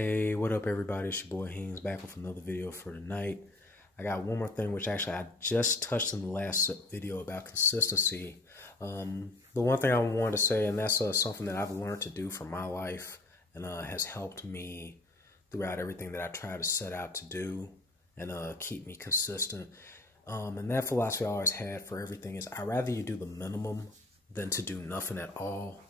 Hey, what up everybody? It's your boy Haynes back with another video for tonight. I got one more thing which actually I just touched in the last video about consistency. The one thing I wanted to say, and that's something that I've learned to do for my life and has helped me throughout everything that I try to set out to do and keep me consistent. And that philosophy I always had for everything is I'd rather you do the minimum than to do nothing at all.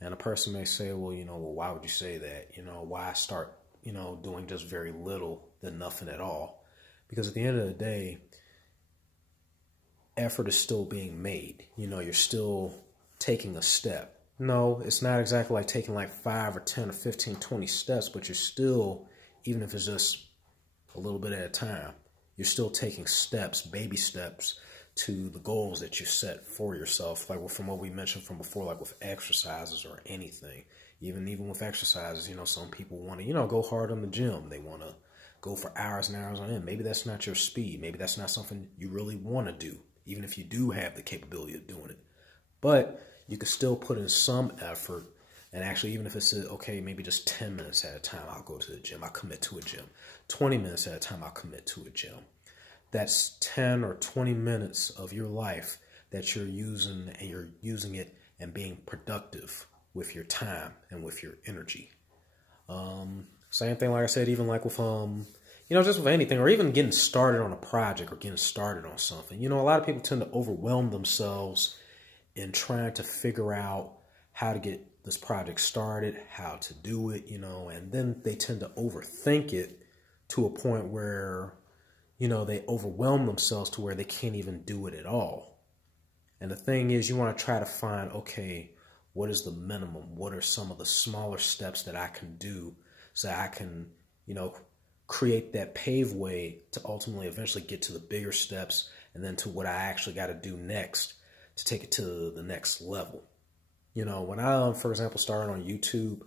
And a person may say, well, why would you say that? Why start, doing just very little than nothing at all? Because at the end of the day, effort is still being made. You're still taking a step. No, it's not exactly like taking like 5 or 10 or 15, 20 steps, but you're still, even if it's just a little bit at a time, you're still taking steps, baby steps, to the goals that you set for yourself, like from what we mentioned from before, like with exercises or anything. Even with exercises, some people want to, go hard on the gym. They want to go for hours and hours on end. Maybe that's not your speed. Maybe that's not something you really want to do, even if you do have the capability of doing it. But you can still put in some effort. And actually, even if it's, okay, maybe just 10 minutes at a time, I'll go to the gym. I'll commit to a gym. 20 minutes at a time, I'll commit to a gym. That's 10 or 20 minutes of your life that you're using, and you're using it and being productive with your time and with your energy. Same thing, like I said, even like with, just with anything, or even getting started on a project or getting started on something. A lot of people tend to overwhelm themselves in trying to figure out how to get this project started, how to do it, and then they tend to overthink it to a point where they overwhelm themselves to where they can't even do it at all. And the thing is, you want to try to find, okay, what is the minimum? What are some of the smaller steps that I can do so I can, create that paved way to ultimately eventually get to the bigger steps and then to what I actually got to do next to take it to the next level. When I, for example, started on YouTube,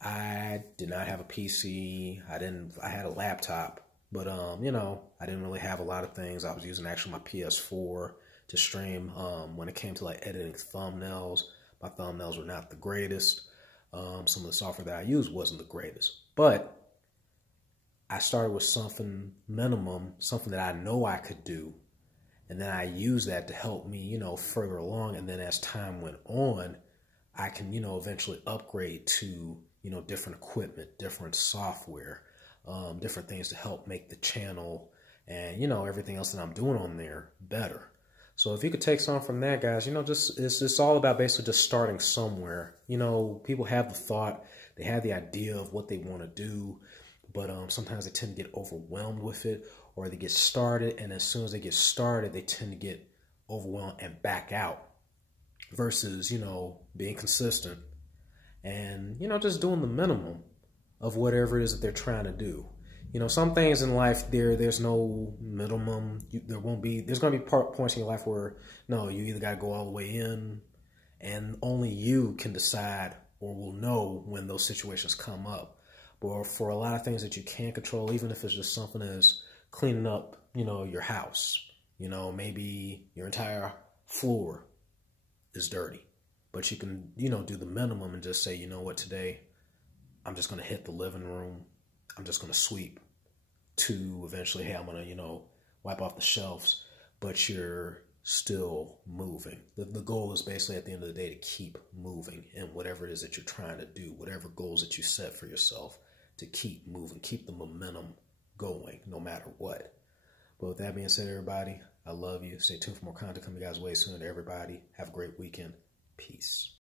I did not have a PC. I had a laptop. But, I didn't really have a lot of things. I was using actually my PS4 to stream. When it came to like editing thumbnails, my thumbnails were not the greatest. Some of the software that I used wasn't the greatest. But I started with something minimum, something that I know I could do. And then I used that to help me, further along. And then as time went on, I can, eventually upgrade to, different equipment, different software. Different things to help make the channel and, everything else that I'm doing on there better. So if you could take something from that, guys, it's all about basically just starting somewhere. People have the thought, they have the idea of what they want to do, but sometimes they tend to get overwhelmed with it, or they get started, and as soon as they get started, they tend to get overwhelmed and back out versus, being consistent and, just doing the minimum of whatever it is that they're trying to do. Some things in life, there's no minimum. There's going to be points in your life where, no, you either got to go all the way in, and only you can decide or will know when those situations come up. But for a lot of things that you can't control, even if it's just something as cleaning up, your house, maybe your entire floor is dirty, but you can, do the minimum and just say, you know what, today, I'm just going to hit the living room. I'm just going to sweep to eventually, hey, I'm going to, wipe off the shelves, but you're still moving. The goal is basically at the end of the day to keep moving in whatever it is that you're trying to do, whatever goals that you set for yourself, to keep moving, keep the momentum going no matter what. But with that being said, everybody, I love you. Stay tuned for more content coming you guys' way soon. To everybody, have a great weekend. Peace.